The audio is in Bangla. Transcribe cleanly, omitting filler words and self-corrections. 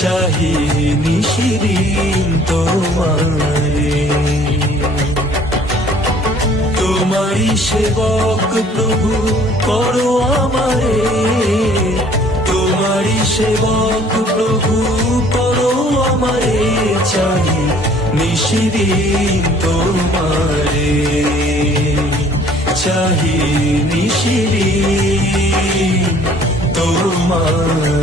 চাহি নিশিদিন তোমারে। তোমারি সেবক প্রভু করো আমারে, তোমারি সেবক প্রভু করো আমারে, চাহি নিশিদিন তোমারে, চাহি নিশিদিন তোমারে।